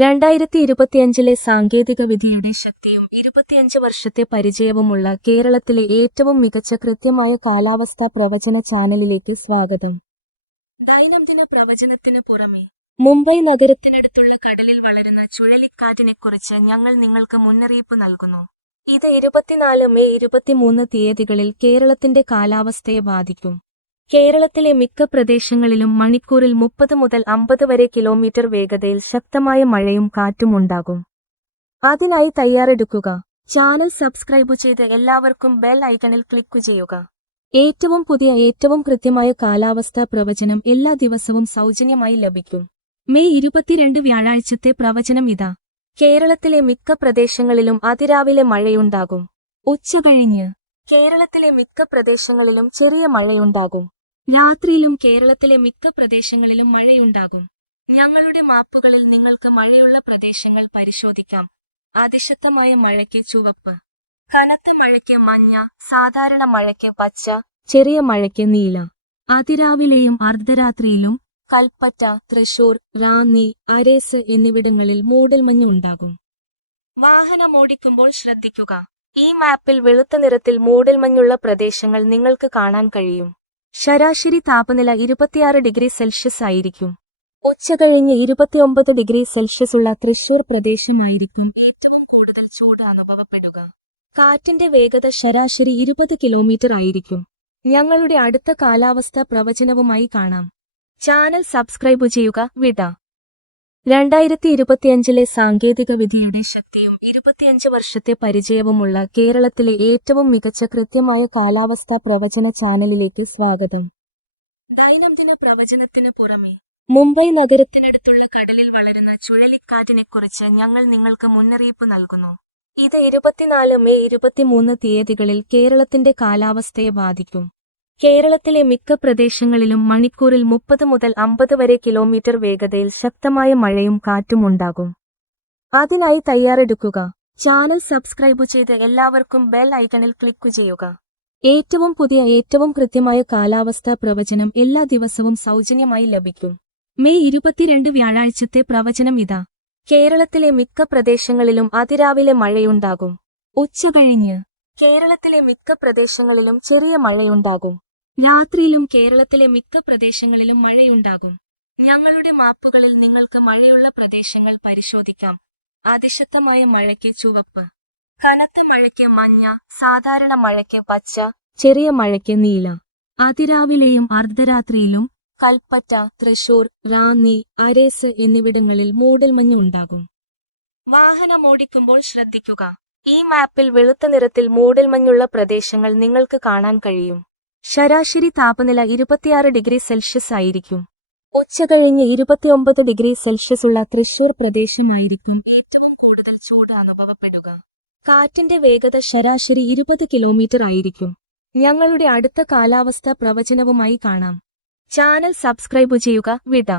രണ്ടായിരത്തി ഇരുപത്തിയഞ്ചിലെ സാങ്കേതിക വിദ്യയുടെ ശക്തിയും ഇരുപത്തിയഞ്ച് വർഷത്തെ പരിചയവുമുള്ള കേരളത്തിലെ ഏറ്റവും മികച്ച കൃത്യമായ കാലാവസ്ഥാ പ്രവചന ചാനലിലേക്ക് സ്വാഗതം. ദൈനംദിന പ്രവചനത്തിന് പുറമെ മുംബൈ നഗരത്തിനടുത്തുള്ള കടലിൽ വളരുന്ന ചുഴലിക്കാറ്റിനെക്കുറിച്ച് ഞങ്ങൾ നിങ്ങൾക്ക് മുന്നറിയിപ്പ് നൽകുന്നു. ഇത് ഇരുപത്തിനാല് മെയ് ഇരുപത്തിമൂന്ന് തീയതികളിൽ കേരളത്തിന്റെ കാലാവസ്ഥയെ ബാധിക്കും. കേരളത്തിലെ മിക്ക പ്രദേശങ്ങളിലും മണിക്കൂറിൽ മുപ്പത് മുതൽ അമ്പത് വരെ കിലോമീറ്റർ വേഗതയിൽ ശക്തമായ മഴയും കാറ്റും ഉണ്ടാകും. അതിനായി തയ്യാറെടുക്കുക. ചാനൽ സബ്സ്ക്രൈബ് ചെയ്ത് എല്ലാവർക്കും ബെൽ ഐക്കണിൽ ക്ലിക്ക് ചെയ്യുക. ഏറ്റവും പുതിയ ഏറ്റവും കൃത്യമായ കാലാവസ്ഥാ പ്രവചനം എല്ലാ ദിവസവും സൗജന്യമായി ലഭിക്കും. മെയ് ഇരുപത്തിരണ്ട് വ്യാഴാഴ്ചത്തെ പ്രവചനം ഇതാ. കേരളത്തിലെ മിക്ക പ്രദേശങ്ങളിലും അതിരാവിലെ മഴയുണ്ടാകും. ഉച്ചകഴിഞ്ഞ് കേരളത്തിലെ മിക്ക പ്രദേശങ്ങളിലും ചെറിയ മഴയുണ്ടാകും. രാത്രിയിലും കേരളത്തിലെ മിക്ക പ്രദേശങ്ങളിലും മഴയുണ്ടാകും. ഞങ്ങളുടെ മാപ്പുകളിൽ നിങ്ങൾക്ക് മഴയുള്ള പ്രദേശങ്ങൾ പരിശോധിക്കാം. അതിശക്തമായ മഴയ്ക്ക് ചുവപ്പ്. കനത്ത മഴയ്ക്ക് മഞ്ഞ. സാധാരണ മഴയ്ക്ക് പച്ച. ചെറിയ മഴയ്ക്ക് നീല. അതിരാവിലെയും അർദ്ധരാത്രിയിലും കൽപ്പറ്റ തൃശൂർ റാന്നി അരേസ് എന്നിവിടങ്ങളിൽ മൂടൽമഞ്ഞ് ഉണ്ടാകും. വാഹനം ഓടിക്കുമ്പോൾ ശ്രദ്ധിക്കുക. ഈ മാപ്പിൽ വെളുത്ത നിറത്തിൽ മൂടൽമഞ്ഞുള്ള പ്രദേശങ്ങൾ നിങ്ങൾക്ക് കാണാൻ കഴിയും. ശരാശരി താപനില ഇരുപത്തിയാറ് ഡിഗ്രി സെൽഷ്യസ് ആയിരിക്കും. ഉച്ചകഴിഞ്ഞ് ഇരുപത്തിയൊമ്പത് ഡിഗ്രി സെൽഷ്യസ് ഉള്ള തൃശൂർ പ്രദേശമായിരിക്കും ഏറ്റവും കൂടുതൽ ചൂട് അനുഭവപ്പെടുക. കാറ്റിന്റെ വേഗത ശരാശരി ഇരുപത് കിലോമീറ്റർ ആയിരിക്കും. ഞങ്ങളുടെ അടുത്ത കാലാവസ്ഥ പ്രവചനവുമായി കാണാം. ചാനൽ സബ്സ്ക്രൈബ് ചെയ്യുക വിട. രണ്ടായിരത്തി ഇരുപത്തിയഞ്ചിലെ സാങ്കേതിക വിദ്യയുടെ ശക്തിയും ഇരുപത്തിയഞ്ച് വർഷത്തെ പരിചയവുമുള്ള കേരളത്തിലെ ഏറ്റവും മികച്ച കൃത്യമായ കാലാവസ്ഥാ പ്രവചന ചാനലിലേക്ക് സ്വാഗതം. ദൈനംദിന പ്രവചനത്തിന് പുറമെ മുംബൈ നഗരത്തിനടുത്തുള്ള കടലിൽ വളരുന്ന ചുഴലിക്കാറ്റിനെക്കുറിച്ച് ഞങ്ങൾ നിങ്ങൾക്ക് മുന്നറിയിപ്പ് നൽകുന്നു. ഇത് ഇരുപത്തിനാല് മെയ് ഇരുപത്തിമൂന്ന് തീയതികളിൽ കേരളത്തിന്റെ കാലാവസ്ഥയെ ബാധിക്കും. കേരളത്തിലെ മിക്ക പ്രദേശങ്ങളിലും മണിക്കൂറിൽ മുപ്പത് മുതൽ അമ്പത് വരെ കിലോമീറ്റർ വേഗതയിൽ ശക്തമായ മഴയും കാറ്റും ഉണ്ടാകും. അതിനായി തയ്യാറെടുക്കുക. ചാനൽ സബ്സ്ക്രൈബ് ചെയ്ത് എല്ലാവർക്കും ബെൽ ഐക്കണിൽ ക്ലിക്ക് ചെയ്യുക. ഏറ്റവും പുതിയ ഏറ്റവും കൃത്യമായ കാലാവസ്ഥാ പ്രവചനം എല്ലാ ദിവസവും സൗജന്യമായി ലഭിക്കും. മെയ് ഇരുപത്തിരണ്ട് വ്യാഴാഴ്ചത്തെ പ്രവചനം ഇതാ. കേരളത്തിലെ മിക്ക പ്രദേശങ്ങളിലും അതിരാവിലെ മഴയുണ്ടാകും. ഉച്ചകഴിഞ്ഞ് കേരളത്തിലെ മിക്ക പ്രദേശങ്ങളിലും ചെറിയ മഴയുണ്ടാകും. രാത്രിയിലും കേരളത്തിലെ മിക്ക പ്രദേശങ്ങളിലും മഴയുണ്ടാകും. ഞങ്ങളുടെ മാപ്പുകളിൽ നിങ്ങൾക്ക് മഴയുള്ള പ്രദേശങ്ങൾ പരിശോധിക്കാം. അതിശക്തമായ മഴയ്ക്ക് ചുവപ്പ്. കനത്ത മഴയ്ക്ക് മഞ്ഞ. സാധാരണ മഴയ്ക്ക് പച്ച. ചെറിയ മഴയ്ക്ക് നീല. അതിരാവിലെയും അർദ്ധരാത്രിയിലും കൽപ്പറ്റ തൃശൂർ റാന്നി അരേസ് എന്നിവിടങ്ങളിൽ മൂടൽമഞ്ഞ് ഉണ്ടാകും. വാഹനം ഓടിക്കുമ്പോൾ ശ്രദ്ധിക്കുക. ഈ മാപ്പിൽ വെളുത്ത നിറത്തിൽ മൂടൽമഞ്ഞുള്ള പ്രദേശങ്ങൾ നിങ്ങൾക്ക് കാണാൻ കഴിയും. ശരാശരി താപനില ഇരുപത്തിയാറ് ഡിഗ്രി സെൽഷ്യസ് ആയിരിക്കും. ഉച്ചകഴിഞ്ഞ് ഇരുപത്തിയൊമ്പത് ഡിഗ്രി സെൽഷ്യസ് ഉള്ള തൃശൂർ പ്രദേശമായിരിക്കും ഏറ്റവും കൂടുതൽ ചൂട് അനുഭവപ്പെടുക. കാറ്റിന്റെ വേഗത ശരാശരി ഇരുപത് കിലോമീറ്റർ ആയിരിക്കും. ഞങ്ങളുടെ അടുത്ത കാലാവസ്ഥ പ്രവചനവുമായി കാണാം. ചാനൽ സബ്സ്ക്രൈബ് ചെയ്യുക വിട.